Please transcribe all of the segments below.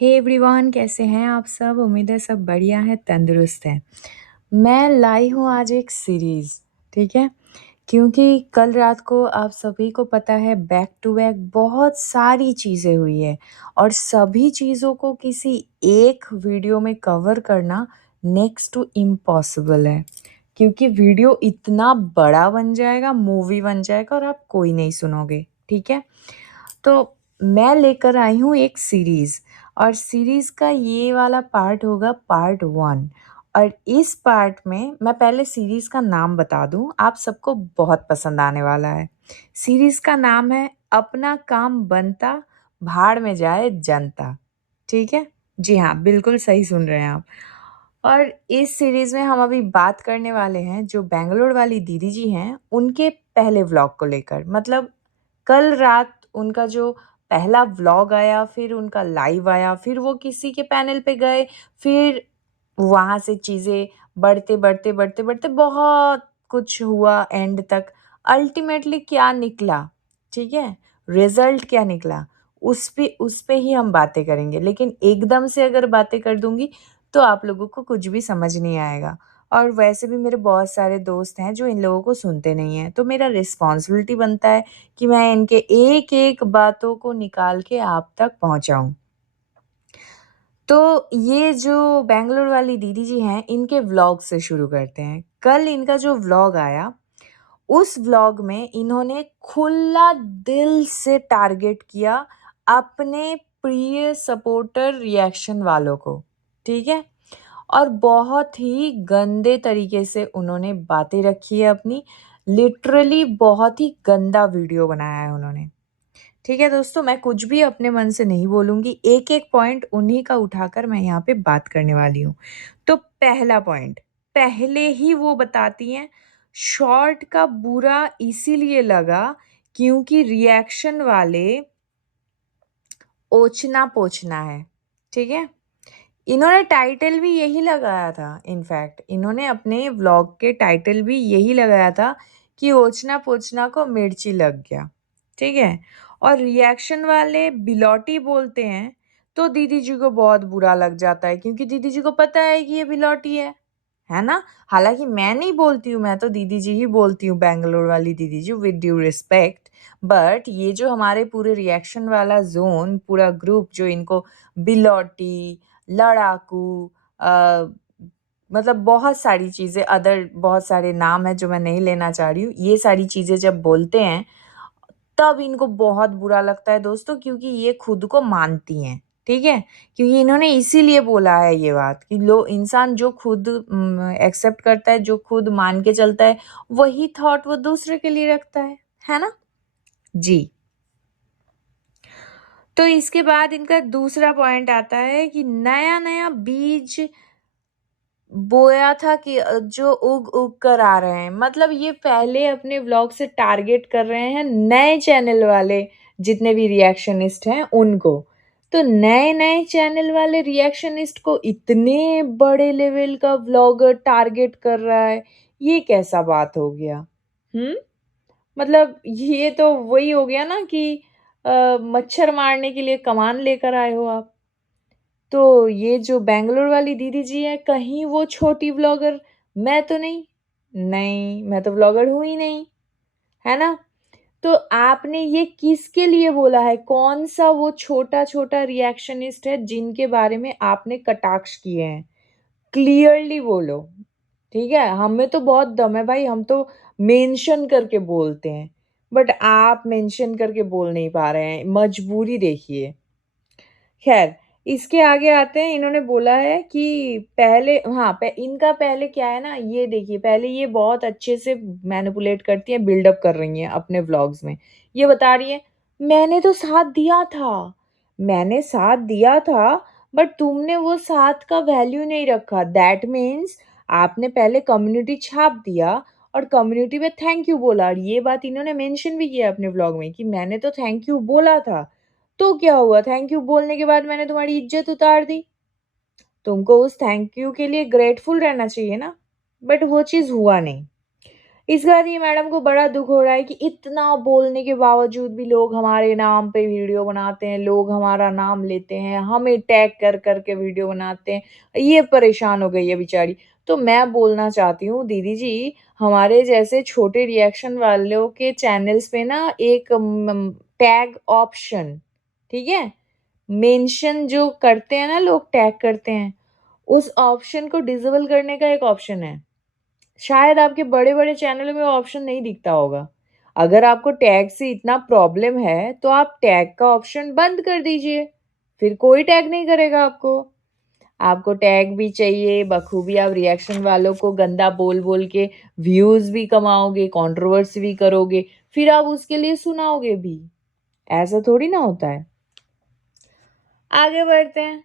Hey everyone, कैसे हैं आप सब? उम्मीद है सब बढ़िया हैं, तंदुरुस्त हैं। मैं लाई हूँ आज एक सीरीज़, ठीक है? क्योंकि कल रात को आप सभी को पता है बैक टू बैक बहुत सारी चीज़ें हुई है और सभी चीज़ों को किसी एक वीडियो में कवर करना नेक्स्ट टू इम्पॉसिबल है। क्योंकि वीडियो इतना बड़ा बन जाएगा, मूवी बन जाएगा और आप कोई नहीं सुनोगे, ठीक है? तो मैं लेकर आई हूँ एक सीरीज़ और सीरीज़ का ये वाला पार्ट होगा पार्ट 1 और इस पार्ट में मैं पहले सीरीज़ का नाम बता दूँ, आप सबको बहुत पसंद आने वाला है। सीरीज़ का नाम है अपना काम बनता, भाड़ में जाए जनता, ठीक है? जी हाँ, बिल्कुल सही सुन रहे हैं आप। और इस सीरीज़ में हम अभी बात करने वाले हैं जो बैंगलोर वाली दीदी जी हैं, उनके पहले व्लॉग को लेकर। मतलब कल रात उनका जो पहला व्लॉग आया, फिर उनका लाइव आया, फिर वो किसी के पैनल पे गए, फिर वहाँ से चीज़ें बढ़ते, बढ़ते, बढ़ते, बढ़ते बहुत कुछ हुआ एंड तक। अल्टीमेटली क्या निकला, ठीक है? रिज़ल्ट क्या निकला, उस पे ही हम बातें करेंगे। लेकिन एकदम से अगर बातें कर दूँगी, तो आप लोगों को कुछ भी समझ नहीं आएगा। और वैसे भी मेरे बहुत सारे दोस्त हैं जो इन लोगों को सुनते नहीं हैं, तो मेरा रिस्पॉन्सिबिलिटी बनता है कि मैं इनके एक-एक बातों को निकाल के आप तक पहुँचाऊँ। तो ये जो बैंगलोर वाली दीदी जी हैं, इनके व्लॉग से शुरू करते हैं। कल इनका जो व्लॉग आया, उस व्लॉग में इन्होंने खुला दिल से टारगेट किया अपने प्रिय सपोर्टर रिएक्शन वालों को, ठीक है? और बहुत ही गंदे तरीके से उन्होंने बातें रखी है अपनी, लिटरली बहुत ही गंदा वीडियो बनाया है उन्होंने। ठीक है दोस्तों, मैं कुछ भी अपने मन से नहीं बोलूँगी, एक-एक पॉइंट उन्हीं का उठाकर मैं यहाँ पे बात करने वाली हूँ। तो पहला पॉइंट, पहले ही वो बताती हैं, शॉर्ट का बुरा इसीलिए लगा क्योंकि रिएक्शन वाले ओछना-पोछना है, ठीक है? इन्होंने टाइटल भी यही लगाया था इनफैक्ट इन्होंने अपने व्लॉग के टाइटल भी यही लगाया था कि ओछना-पोछना को मिर्ची लग गया, ठीक है? और रिएक्शन वाले बिलौटी बोलते हैं, तो दीदी जी को बहुत बुरा लग जाता है क्योंकि दीदी जी को पता है कि ये बिलौटी है ना? हालाँकि मैं नहीं बोलती हूँ, मैं तो दीदी जी ही बोलती हूँ, बैंगलोर वाली दीदी जी विद ड्यू रिस्पेक्ट। बट ये जो हमारे पूरे रिएक्शन वाला ज़ोन, पूरा ग्रुप जो इनको बिलौटी, लड़ाकू मतलब बहुत सारी चीज़ें अदर बहुत सारे नाम हैं जो मैं नहीं लेना चाह रही हूँ। ये सारी चीज़ें जब बोलते हैं, तब इनको बहुत बुरा लगता है दोस्तों क्योंकि ये खुद को मानती हैं, ठीक है? क्योंकि इन्होंने इसीलिए बोला है ये बात कि लो इंसान जो खुद एक्सेप्ट करता है, जो खुद मान के चलता है, वही थॉट वो दूसरे के लिए रखता है ना? जी। तो इसके बाद इनका दूसरा पॉइंट आता है कि नया-नया बीज बोया था कि जो उग-उग कर आ रहे हैं। मतलब ये पहले अपने व्लॉग से टारगेट कर रहे हैं नए चैनल वाले जितने भी रिएक्शनिस्ट हैं उनको। तो नए-नए चैनल वाले रिएक्शनिस्ट को इतने बड़े लेवल का व्लॉगर टारगेट कर रहा है, ये कैसा बात हो गया? हुँ? मतलब ये तो वही हो गया ना कि मच्छर मारने के लिए कमान लेकर आए हो आप। तो ये जो बैंगलोर वाली दीदी जी हैं, कहीं वो छोटी व्लॉगर मैं तो नहीं। नहीं, मैं तो व्लॉगर हूँ ही नहीं, है ना? तो आपने ये किसके लिए बोला है? कौन-सा वो छोटा-छोटा रिएक्शनिस्ट है जिनके बारे में आपने कटाक्ष किए हैं? क्लियरली बोलो, ठीक है? हमें तो बहुत दम है भाई, हम तो मेंशन करके बोलते हैं, बट आप मेंशन करके बोल नहीं पा रहे हैं, मजबूरी देखिए। ख़ैर, इसके आगे आते हैं, इन्होंने बोला है कि पहले हाँ, इनका पहले क्या है ना, ये देखिए, पहले ये बहुत अच्छे से मैनिपुलेट करती हैं, बिल्डअप कर रही हैं अपने व्लॉग्स में। ये बता रही हैं, "मैंने तो साथ दिया था, मैंने साथ दिया था, बट तुमने वो साथ का वैल्यू नहीं रखा। दैट मीन्स आपने पहले कम्युनिटी छाप दिया और कम्युनिटी में थैंक यू बोला।" और ये बात इन्होंने मेंशन भी किया अपने व्लॉग में कि मैंने तो थैंक यू बोला था। तो क्या हुआ? थैंक यू बोलने के बाद मैंने तुम्हारी इज़्ज़त उतार दी। तुमको उस थैंक यू के लिए ग्रेटफुल रहना चाहिए ना, बट वो चीज़ हुआ नहीं। इसके बाद ये मैडम को बड़ा दुख हो रहा है कि इतना बोलने के बावजूद भी लोग हमारे नाम पे वीडियो बनाते हैं, लोग हमारा नाम लेते हैं, हमें टैग कर कर के वीडियो बनाते हैं। ये परेशान हो गई है बेचारी। तो मैं बोलना चाहती हूँ दीदी जी, हमारे जैसे छोटे रिएक्शन वालों के चैनल्स पे ना एक टैग ऑप्शन, ठीक है, मेंशन जो करते हैं ना लोग, टैग करते हैं, उस ऑप्शन को डिसेबल करने का एक ऑप्शन है। शायद आपके बड़े-बड़े चैनलों में ऑप्शन नहीं दिखता होगा। अगर आपको टैग से इतना प्रॉब्लम है, तो आप टैग का ऑप्शन बंद कर दीजिए, फिर कोई टैग नहीं करेगा आपको। आपको टैग भी चाहिए, बखूबी आप रिएक्शन वालों को गंदा बोल-बोल के व्यूज़ भी कमाओगे, कंट्रोवर्सी भी करोगे, फिर आप उसके लिए सुनाओगे भी। ऐसा थोड़ी ना होता है। आगे बढ़ते हैं।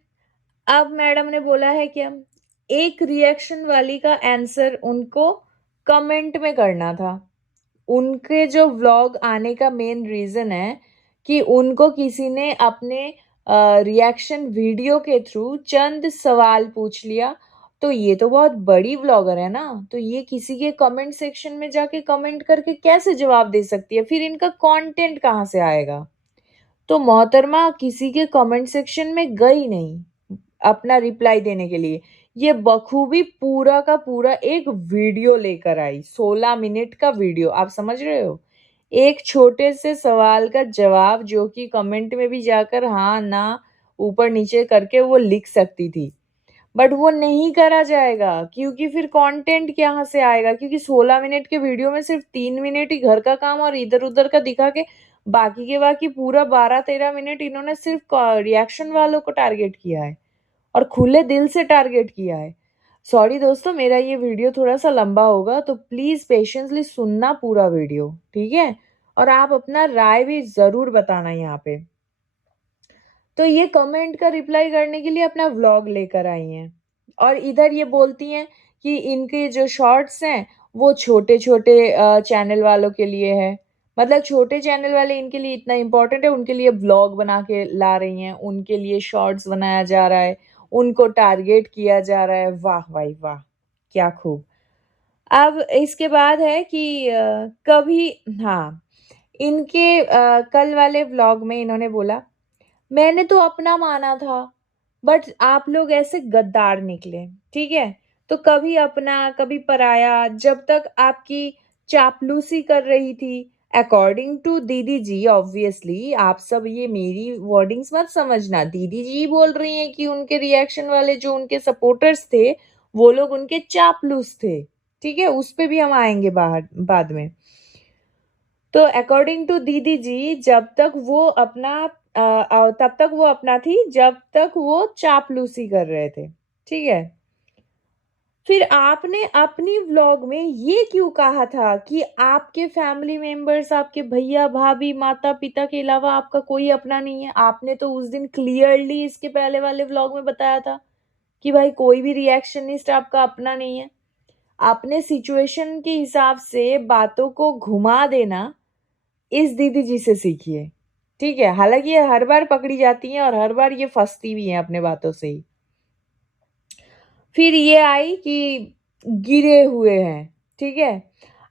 अब मैडम ने बोला है कि हम एक रिएक्शन वाली का आंसर उनको कमेंट में करना था। उनके जो व्लॉग आने का मेन रीज़न है कि उनको किसी ने अपने रिएक्शन वीडियो के थ्रू चंद सवाल पूछ लिया। तो ये तो बहुत बड़ी व्लॉगर है ना, तो ये किसी के कमेंट सेक्शन में जाके कमेंट करके कैसे जवाब दे सकती है? फिर इनका कंटेंट कहाँ से आएगा? तो मोहतरमा किसी के कमेंट सेक्शन में गई नहीं अपना रिप्लाई देने के लिए। ये बखूबी पूरा का पूरा एक वीडियो लेकर आई, 16 मिनट का वीडियो। आप समझ रहे हो? एक छोटे से सवाल का जवाब जो कि कमेंट में भी जाकर हाँ, ना, ऊपर-नीचे करके वो लिख सकती थी। बट वो नहीं करा जाएगा क्योंकि फिर कंटेंट कहाँ से आएगा? क्योंकि 16 मिनट के वीडियो में सिर्फ 3 मिनट ही घर का काम और इधर-उधर का दिखा के बाकी के बाकी पूरा 12-13 मिनट इन्होंने सिर्फ रिएक्शन वालों को टारगेट किया है और खुले दिल से टारगेट किया है। सॉरी दोस्तों, मेरा ये वीडियो थोड़ा-सा लंबा होगा तो प्लीज़ पेशेंसली सुनना पूरा वीडियो, ठीक है? और आप अपना राय भी ज़रूर बताना यहाँ पे। तो ये कमेंट का रिप्लाई करने के लिए अपना व्लॉग लेकर आई हैं और इधर ये बोलती हैं कि इनके जो शॉर्ट्स हैं वो छोटे-छोटे चैनल वालों के लिए है। मतलब छोटे चैनल वाले इनके लिए इतना इम्पोर्टेंट है, उनके लिए व्लॉग बना के ला रही हैं, उनके लिए शॉर्ट्स बनाया जा रहा है, उनको टारगेट किया जा रहा है। वाह भाई वाह! क्या खूब! अब इसके बाद है कि कभी हाँ, इनके कल वाले व्लॉग में इन्होंने बोला, मैंने तो अपना माना था, बट आप लोग ऐसे गद्दार निकले, ठीक है? तो कभी अपना, कभी पराया, जब तक आपकी चापलूसी कर रही थी, अकॉर्डिंग टू दीदी जी ऑब्वियसली, आप सब ये मेरी वर्डिंग्स मत समझना, दीदी जी बोल रही हैं कि उनके रिएक्शन वाले जो उनके सपोर्टर्स थे, वो लोग उनके चापलूस थे, ठीक है? उस पे भी हम आएँगे बाद में। तो अकॉर्डिंग टू दीदी जी जब तक वो अपना तब तक वो अपना थी जब तक वो चापलूसी कर रहे थे, ठीक है? फिर आपने अपनी व्लॉग में ये क्यों कहा था कि आपके फैमिली मेंबर्स, आपके भैया-भाभी, माता-पिता के अलावा आपका कोई अपना नहीं है? आपने तो उस दिन क्लियरली इसके पहले वाले व्लॉग में बताया था कि भाई कोई भी रिएक्शनिस्ट आपका अपना नहीं है। आपने सिचुएशन के हिसाब से बातों को घुमा देना इस दीदी जी से सीखिए, ठीक है? हालाँकि ये हर बार पकड़ी जाती हैं और हर बार ये फँसती भी हैं अपने बातों से ही। फिर ये आई कि गिरे हुए हैं, ठीक है?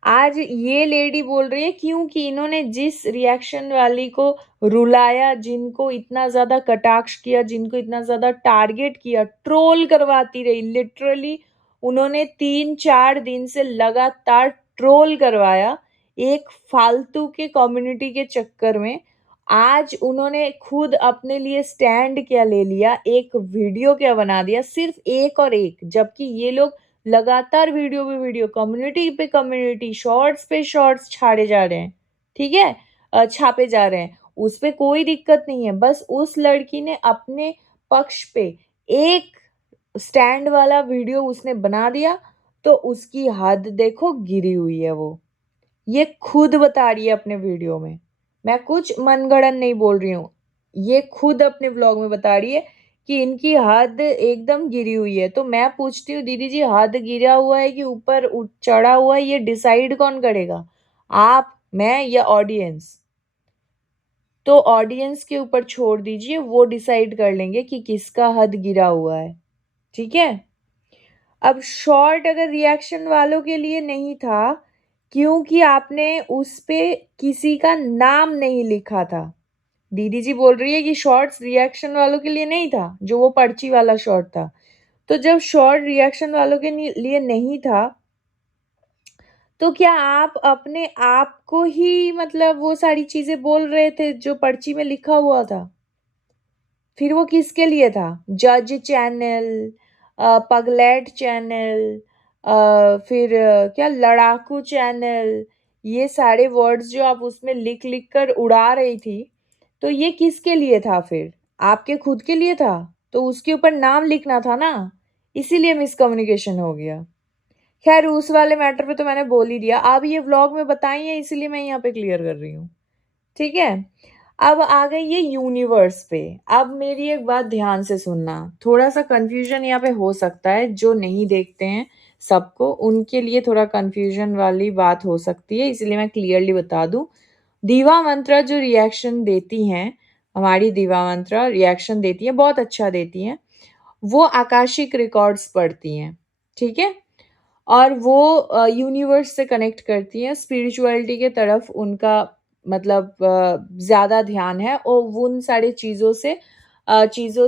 आज ये लेडी बोल रही है क्योंकि इन्होंने जिस रिएक्शन वाली को रुलाया, जिनको इतना ज़्यादा कटाक्ष किया, जिनको इतना ज़्यादा टारगेट किया, ट्रोल करवाती रही, लिटरली उन्होंने 3-4 दिन से लगातार ट्रोल करवाया, एक फालतू के कम्युनिटी के चक्कर में। आज उन्होंने खुद अपने लिए स्टैंड क्या ले लिया, एक वीडियो क्या बना दिया, सिर्फ़ एक और एक, जबकि ये लोग लगातार वीडियो पे वीडियो, कम्युनिटी पे कम्युनिटी, शॉर्ट्स पे शॉर्ट्स छाड़े जा रहे हैं, ठीक है? छापे जा रहे हैं, उस पे कोई दिक्कत नहीं है, बस उस लड़की ने अपने पक्ष पे एक स्टैंड वाला वीडियो उसने बना दिया, तो उसकी हद देखो गिरी हुई है वो। ये खुद बता रही है अपने वीडियो में। मैं कुछ मनगढ़ंत नहीं बोल रही हूँ। ये खुद अपने व्लॉग में बता रही है कि इनकी हद एकदम गिरी हुई है। तो मैं पूछती हूँ दीदी जी, हद गिरा हुआ है कि ऊपर चढ़ा हुआ है, ये डिसाइड कौन करेगा? आप, मैं या ऑडियंस? तो ऑडियंस के ऊपर छोड़ दीजिए, वो डिसाइड कर लेंगे कि किसका हद गिरा हुआ है। ठीक है? अब शॉर्ट अगर रिएक्शन वालों के लिए नहीं था क्योंकि आपने उस पे किसी का नाम नहीं लिखा था। दीदी जी बोल रही है कि शॉर्ट्स रिएक्शन वालों के लिए नहीं था, जो वो पर्ची वाला शॉर्ट था। तो जब शॉर्ट रिएक्शन वालों के लिए नहीं था, तो क्या आप अपने आप को ही मतलब वो सारी चीज़ें बोल रहे थे जो पर्ची में लिखा हुआ था? फिर वो किसके लिए था? जज चैनल, पगलैट चैनल, फिर क्या लड़ाकू चैनल, ये सारे वर्ड्स जो आप उसमें लिख-लिख कर उड़ा रही थी, तो ये किसके लिए था फिर? आपके खुद के लिए था? तो उसके ऊपर नाम लिखना था ना, इसीलिए मिसकम्युनिकेशन हो गया। खैर उस वाले मैटर पे तो मैंने बोल ही दिया। आप ये व्लॉग में बताई हैं इसीलिए मैं यहाँ पे क्लियर कर रही हूँ। ठीक है? अब आ गई ये यूनिवर्स पे। अब मेरी एक बात ध्यान से सुनना। थोड़ा-सा कन्फ्यूज़न यहाँ पे हो सकता है, जो नहीं देखते हैं सबको, उनके लिए थोड़ा कन्फ्यूज़न वाली बात हो सकती है, इसलिए मैं क्लियरली बता दूँ। दीवा मंत्रा जो रिएक्शन देती हैं, हमारी दीवा मंत्रा रिएक्शन देती हैं, बहुत अच्छा देती हैं। वो आकाशिक रिकॉर्ड्स पढ़ती हैं, ठीक है? और वो यूनिवर्स से कनेक्ट करती हैं, स्पिरिचुअलिटी के तरफ उनका मतलब ज़्यादा ध्यान है और वो उन सारी चीज़ों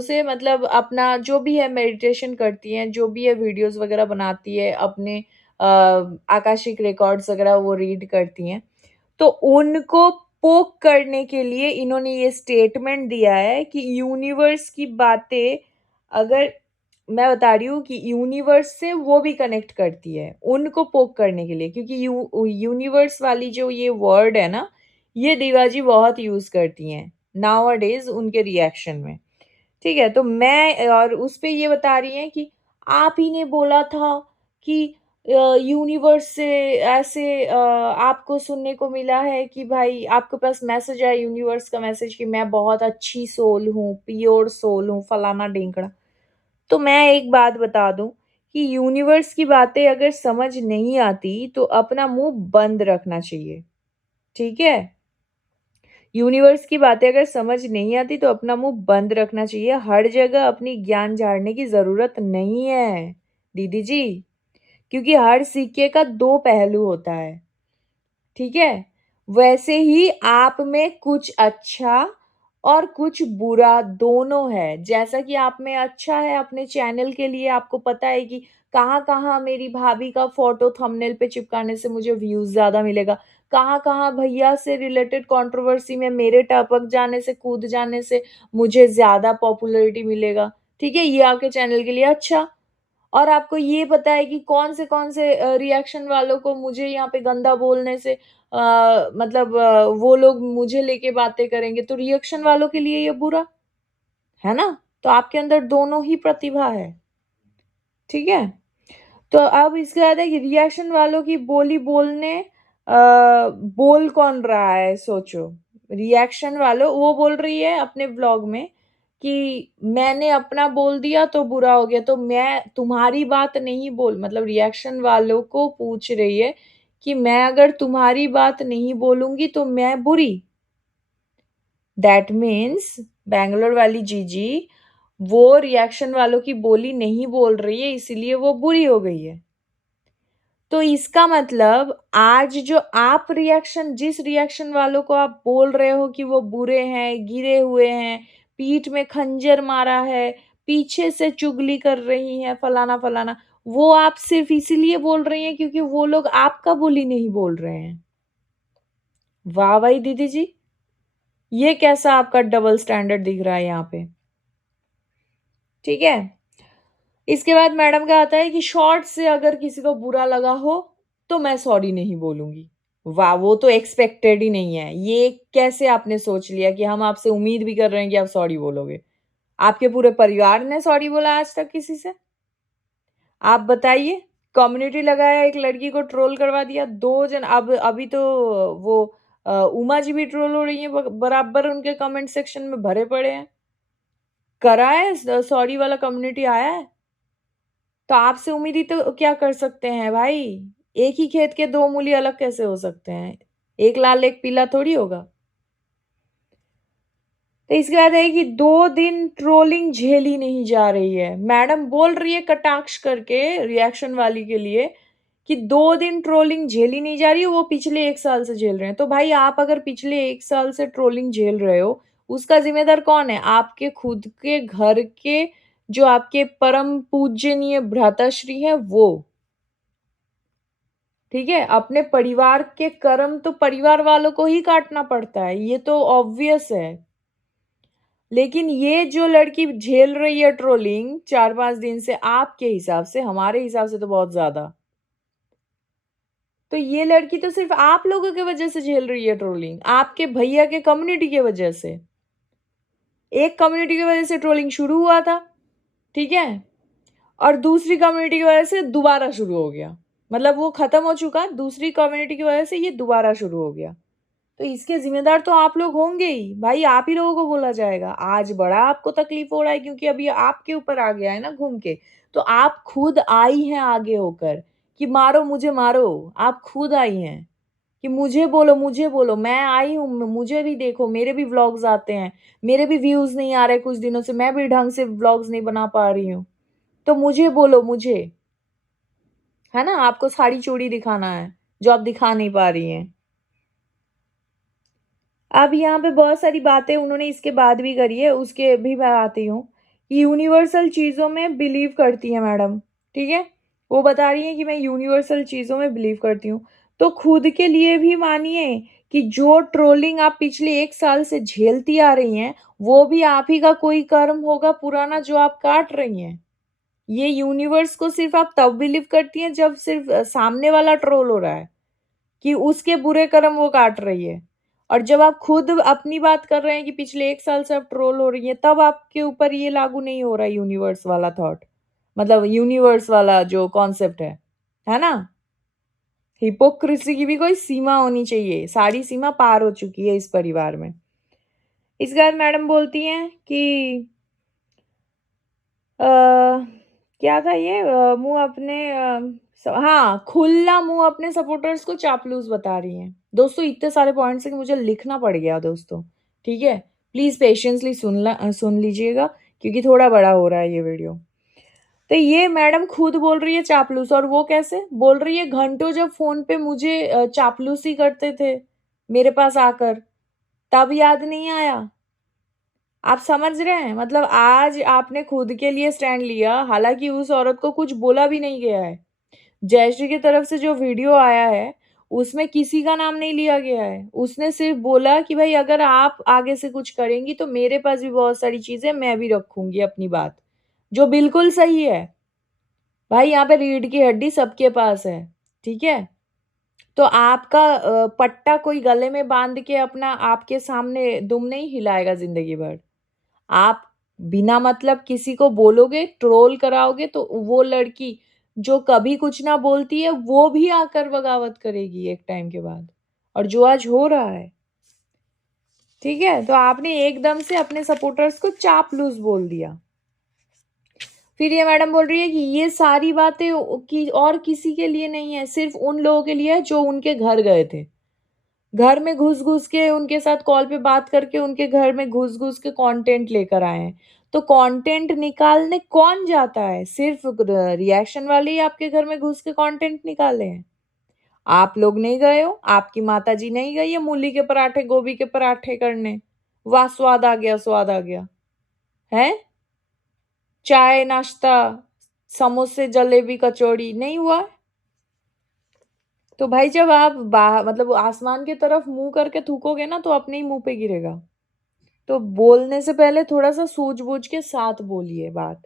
से मतलब अपना जो भी है मेडिटेशन करती हैं, जो भी है वीडियोज़ वगैरह बनाती है, अपने आकाशिक रिकॉर्ड्स वगैरह वो रीड करती हैं। तो उनको पोक करने के लिए इन्होंने ये स्टेटमेंट दिया है कि यूनिवर्स की बातें अगर मैं बता रही हूँ कि यूनिवर्स से वो भी कनेक्ट करती है, उनको पोक करने के लिए क्योंकि यूनिवर्स वाली जो ये वर्ड है ना, ये दीवा जी बहुत यूज़ करती हैं, नाउ-अ-डेज़ उनके रिएक्शन में। ठीक है? तो मैं और उसपे ये बता रही हैं कि आप ही ने बोला था कि यूनिवर्स से ऐसे आपको सुनने को मिला है कि भाई आपके पास मैसेज आया यूनिवर्स का मैसेज कि मैं बहुत अच्छी सोल हूँ, प्योर सोल हूँ, फलाना-ढिमकाना। तो मैं एक बात बता दूँ कि यूनिवर्स की बातें अगर समझ नहीं आती, तो अपना मुँह बंद रखना चाहिए, ठीक है? यूनिवर्स की बातें अगर समझ नहीं आती तो अपना मुँह बंद रखना चाहिए। हर जगह अपनी ज्ञान झाड़ने की ज़रूरत नहीं है, दीदी जी, क्योंकि हर सिक्के का 2 पहलू होता है, ठीक है? वैसे ही आप में कुछ अच्छा और कुछ बुरा दोनों है। जैसा कि आप में अच्छा है अपने चैनल के लिए आपको पता है कि कहाँ-कहाँ मेरी भाभी का फ़ोटो थंबनेल पे चिपकाने से मुझे व्यूज़ ज़्यादा मिलेगा। कहाँ-कहाँ भैया से रिलेटेड कंट्रोवर्सी में मेरे टपक जाने से, कूद जाने से मुझे ज़्यादा पॉपुलैरिटी मिलेगा। ठीक है? ये आपके चैनल के लिए अच्छा। और आपको ये पता है कि कौन से रिएक्शन वालों को मुझे यहाँ पे गंदा बोलने से मतलब वो लोग मुझे लेके बातें करेंगे, तो रिएक्शन वालों के लिए ये बुरा, है ना? तो आपके अंदर दोनों ही प्रतिभा है, ठीक है? तो अब इसके बाद है कि रिएक्शन वालों की बोली बोलने बोल कौन रहा है सोचो। रिएक्शन वालों वो बोल रही है अपने व्लॉग में कि मैंने अपना बोल दिया तो बुरा हो गया, तो मैं तुम्हारी बात नहीं बोल मतलब रिएक्शन वालों को पूछ रही है कि मैं अगर तुम्हारी बात नहीं बोलूँगी तो मैं बुरी? दैट मीन्स बैंगलोर वाली जीजी वो रिएक्शन वालों की बोली नहीं बोल रही है इसीलिए वो बुरी हो गई है। तो इसका मतलब आज जो आप रिएक्शन जिस रिएक्शन वालों को आप बोल रहे हो कि वो बुरे हैं, गिरे हुए हैं, पीठ में खंजर मारा है, पीछे से चुगली कर रही हैं, फलाना-फलाना, वो आप सिर्फ़ इसीलिए बोल रही हैं क्योंकि वो लोग आपका बुली नहीं बोल रहे हैं। वाह भाई दीदी जी! ये कैसा आपका डबल स्टैंडर्ड दिख रहा है यहाँ पे? ठीक है? इसके बाद मैडम का आता है कि शॉर्ट से अगर किसी को बुरा लगा हो, तो मैं सॉरी नहीं बोलूँगी। वाह! वो तो एक्सपेक्टेड ही नहीं है। ये कैसे आपने सोच लिया कि हम आपसे उम्मीद भी कर रहे हैं कि आप सॉरी बोलोगे? आपके पूरे परिवार ने सॉरी बोला आज तक किसी से? आप बताइए? कम्युनिटी लगाया, एक लड़की को ट्रोल करवा दिया, 2 जन अब अभी तो वो उमा जी भी ट्रोल हो रही हैं, बराबर उनके कमेंट सेक्शन में भरे पड़े हैं। करा है सॉरी वाला कम्युनिटी आया है? तो आपसे उम्मीद ही तो क्या कर सकते हैं भाई? एक ही खेत के 2 मूली अलग कैसे हो सकते हैं? एक लाल एक पीला थोड़ी होगा। तो इसके बाद है कि 2 दिन ट्रोलिंग झेली नहीं जा रही है। मैडम बोल रही है कटाक्ष करके रिएक्शन वाली के लिए कि 2 दिन ट्रोलिंग झेली नहीं जा रही है, वो पिछले 1 साल से झेल रहे हैं। तो भाई आप अगर पिछले 1 साल से ट्रोलिंग झेल रहे हो, उसका ज़िम्मेदार कौन है? आपके खुद के घर के जो आपके परम पूजनीय भ्राताश्री हैं वो। ठीक है? अपने परिवार के कर्म तो परिवार वालों को ही काटना पड़ता है, ये तो ऑब्वियस है। लेकिन ये जो लड़की झेल रही है ट्रोलिंग 4-5 दिन से आपके हिसाब से, हमारे हिसाब से तो बहुत ज़्यादा। तो ये लड़की तो सिर्फ़ आप लोगों की वज़ह से झेल रही है ट्रोलिंग, आपके भैया के कम्युनिटी की वज़ह से। एक कम्युनिटी की वज़ह से ट्रोलिंग शुरू हुआ था, ठीक है? और दूसरी कम्युनिटी की वज़ह से दोबारा शुरू हो गया। मतलब वो ख़त्म हो चुका, दूसरी कम्युनिटी की वज़ह से ये दोबारा शुरू हो गया। तो इसके ज़िम्मेदार तो आप लोग होंगे ही। भाई आप ही लोगों को बोला जाएगा। आज बड़ा आपको तकलीफ़ हो रहा है क्योंकि अब ये आपके ऊपर आ गया है ना घूम के। तो आप खुद आई हैं आगे होकर कि मारो मुझे मारो। आप खुद आई हैं कि मुझे बोलो, मैं आई हूँ, मुझे भी देखो, मेरे भी व्लॉग्स आते हैं। मेरे भी व्यूज़ नहीं आ रहे कुछ दिनों से, मैं भी ढंग से व्लॉग्स नहीं बना पा रही हूँ। तो मुझे बोलो मुझे, है ना? आपको साड़ी-चूड़ी दिखाना है, जो आप दिखा नहीं पा रही हैं। अब यहाँ पे बहुत सारी बातें उन्होंने इसके बाद भी करी है, उसके भी मैं आती हूँ। यूनिवर्सल चीज़ों में बिलीव करती हैं मैडम, ठीक है? वो बता रही हैं कि मैं यूनिवर्सल चीज़ों में बिलीव करती हूँ। तो खुद के लिए भी मानिए कि जो ट्रोलिंग आप पिछले 1 साल से झेलती आ रही हैं, वो भी आप ही का कोई कर्म होगा पुराना जो आप काट रही हैं। ये यूनिवर्स को सिर्फ़ आप तब बिलीव करती हैं जब सिर्फ़ सामने वाला ट्रोल हो रहा है। कि उसके बुरे कर्म वो काट रही है। और जब आप खुद अपनी बात कर रहे हैं कि पिछले 1 साल से आप ट्रोल हो रही हैं, तब आपके ऊपर ये लागू नहीं हो रहा है यूनिवर्स वाला थॉट। मतलब यूनिवर्स वाला जो कॉन्सेप्ट है ना? हिपोक्रेसी की भी कोई सीमा होनी चाहिए, सारी सीमा पार हो चुकी है इस परिवार में। इसके बाद मैडम बोलती हैं कि अ, क्या था ये मुँह अपने हाँ, खुला मुँह अपने सपोर्टर्स को चापलूस बता रही हैं। दोस्तों इतने सारे पॉइंट्स हैं कि मुझे लिखना पड़ गया दोस्तों, ठीक है? प्लीज़ पेशेंसली सुन लीजिएगा क्योंकि थोड़ा बड़ा हो रहा है ये वीडियो। तो ये मैडम खुद बोल रही है चापलूस और वो कैसे? बोल रही है घंटों जब फ़ोन पे मुझे चापलूसी करते थे, मेरे पास आकर, तब याद नहीं आया? आप समझ रहे हैं? मतलब आज आपने खुद के लिए स्टैंड लिया, हालाँकि उस औरत को कुछ बोला भी नहीं गया है। जयश्री की तरफ से जो वीडियो आया है, उसमें किसी का नाम नहीं लिया गया है। उसने सिर्फ़ बोला कि भई अगर आप आगे से कुछ करेंगी तो मेरे पास भी बहुत सारी चीज़ें मैं भी रखूँगी अपनी बात, जो बिल्कुल सही है। भाई यहाँ पे रीढ़ की हड्डी सबके पास है, ठीक है? तो आपका पट्टा कोई गले में बाँध के अपना आपके सामने दुम नहीं हिलाएगा ज़िंदगी भर। आप बिना मतलब किसी को बोलोगे, ट्रोल कराओगे तो वो लड़की जो कभी कुछ ना बोलती है, वो भी आकर बगावत करेगी एक टाइम के बाद और जो आज हो रहा है, ठीक है? तो आपने एकदम से अपने सपोर्टर्स को चापलूस बोल दिया। फिर ये मैडम बोल रही है कि ये सारी बातें कि और किसी के लिए नहीं है, सिर्फ़ उन लोगों के लिए है जो उनके घर गए थे। घर में घुस-घुस के उनके साथ कॉल पे बात करके उनके घर में घुस-घुस के कंटेंट लेकर आए हैं। तो कंटेंट निकालने कौन जाता है? सिर्फ़ रिएक्शन वाले ही आपके घर में घुस के कंटेंट निकाले हैं। आप लोग नहीं गए हो, आपकी माताजी नहीं गई है मूली के पराठे, गोभी के पराठे करने। वाह! स्वाद आ गया, स्वाद आ गया। हैं? चाय, नाश्ता, समोसे, जलेबी, कचौड़ी नहीं हुआ? तो भाई जब आप मतलब आसमान की तरफ मुँह करके थूकोगे ना तो अपने ही मुँह पे गिरेगा। तो बोलने से पहले थोड़ा-सा सूझ-बूझ के साथ बोलिए बात,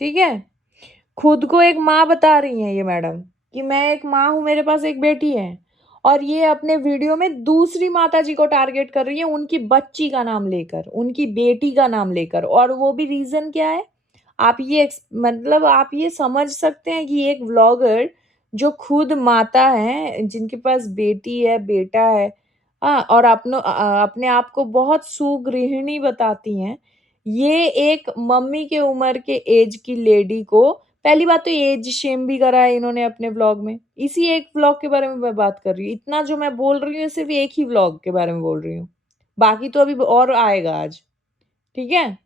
ठीक है? खुद को एक माँ बता रही हैं ये मैडम कि मैं एक माँ हूँ, मेरे पास एक बेटी है और ये अपने वीडियो में दूसरी माताजी को टारगेट कर रही है उनकी बच्ची का नाम लेकर, उनकी बेटी का नाम लेकर और वो भी रीज़न क्या है? आप ये मतलब आप ये समझ सकते हैं कि एक व्लॉगर जो खुद माता हैं, जिनके पास बेटी है, बेटा है और अपने आप को बहुत सुगृहिणी बताती हैं। ये एक मम्मी के उम्र के ऐज की लेडी को पहली बात तो ऐज शेम भी करा है इन्होंने अपने व्लॉग में। इसी एक व्लॉग के बारे में मैं बात कर रही हूँ। इतना जो मैं बोल रही हूँ सिर्फ़ एक ही व्लॉग के बारे में बोल रही हूँ। बाकी तो अभी और आएगा आज, ठीक है?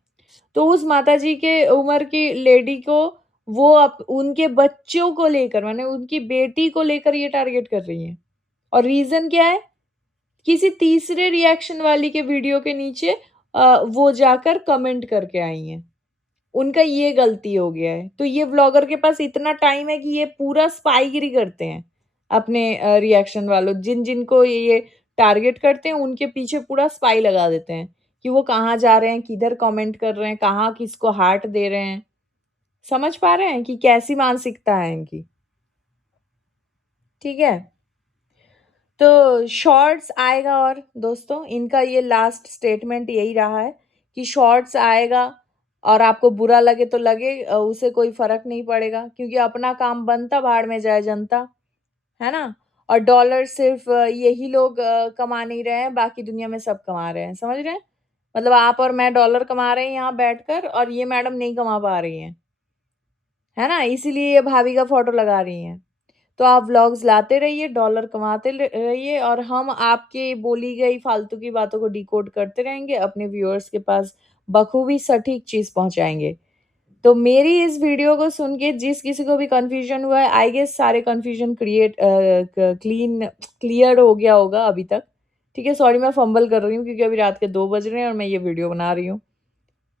तो उस माताजी के उम्र की लेडी को वो उनके बच्चों को लेकर, माने उनकी बेटी को लेकर ये टारगेट कर रही हैं। और रीज़न क्या है? किसी तीसरे रिएक्शन वाली के वीडियो के नीचे वो जाकर कमेंट करके आई हैं। उनका ये गलती हो गया है। तो ये व्लॉगर के पास इतना टाइम है कि ये पूरा स्पाईगिरी करते हैं अपने रिएक्शन वालों, जिनको ये टारगेट करते हैं, उनके पीछे पूरा स्पाई लगा देते हैं कि वो कहाँ जा रहे हैं, किधर कमेंट कर रहे हैं, कहाँ किसको हार्ट दे रहे हैं। समझ पा रहे हैं कि कैसी मानसिकता है इनकी? ठीक है? तो शॉर्ट्स आएगा, और दोस्तों इनका ये लास्ट स्टेटमेंट यही रहा है कि शॉर्ट्स आएगा और आपको बुरा लगे तो लगे, उसे कोई फ़र्क नहीं पड़ेगा, क्योंकि अपना काम बनता भाड़ में जाए जनता, है ना? और डॉलर सिर्फ़ यही लोग कमा नहीं रहे हैं, बाकी दुनिया में सब कमा रहे हैं, समझ रहे हैं? मतलब आप और मैं डॉलर कमा रहे हैं यहाँ बैठकर, और ये मैडम नहीं कमा पा रही हैं, है ना? इसीलिए ये भाभी का फ़ोटो लगा रही हैं। तो आप व्लॉग्स लाते रहिए, डॉलर कमाते रहिए, और हम आपके बोली गई फालतू की बातों को डिकोड करते रहेंगे, अपने व्यूअर्स के पास बखूबी सटीक चीज़ पहुँचाएँगे। तो मेरी इस वीडियो को सुन के जिस किसी को भी कन्फ्यूज़न हुआ है, आई गेस सारे कन्फ्यूज़न क्लियर हो गया होगा अभी तक। ठीक है, सॉरी मैं फंबल कर रही हूँ क्योंकि अभी रात के 2 बज रहे हैं और मैं ये वीडियो बना रही हूँ।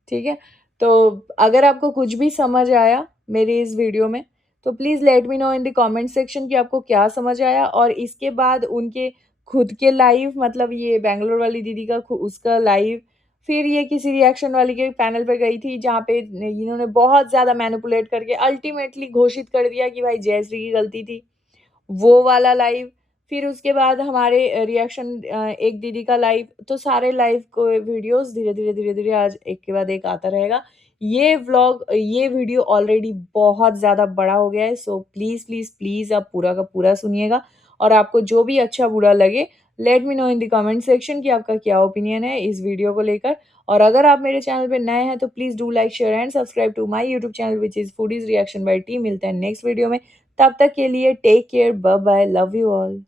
ठीक है? तो अगर आपको कुछ भी समझ आया मेरी इस वीडियो में, तो please let me know in the comment section कि आपको क्या समझ आया, और इसके बाद उनके खुद के लाइव, मतलब ये बैंगलोर वाली दीदी का उसका लाइव, फिर ये किसी रिएक्शन वाली के पैनल पे गई थी जहाँ पे इन्होंने बहुत ज़्यादा मैनिपुलेट करके अल्टीमेटली घोषित कर दिया कि भाई जयश्री की गलती थी। वो वाला लाइव, फिर उसके बाद हमारे रिएक्शन एक दीदी का लाइव, तो सारे लाइव को वीडियोज़ धीरे-धीरे आज एक के बाद एक आता रहेगा। ये वीडियो ऑलरेडी बहुत ज़्यादा बड़ा हो गया है, सो प्लीज़ आप पूरा का पूरा सुनिएगा, और आपको जो भी अच्छा-बुरा लगे, let me know in the comment section कि आपका क्या ओपिनियन है इस वीडियो को लेकर। और अगर आप मेरे चैनल पे नए हैं तो please do like, share and subscribe to my YouTube channel which is foodies reaction by T. मिलते हैं नेक्स्ट वीडियो में। तब तक के लिए take care, bye bye, love you all.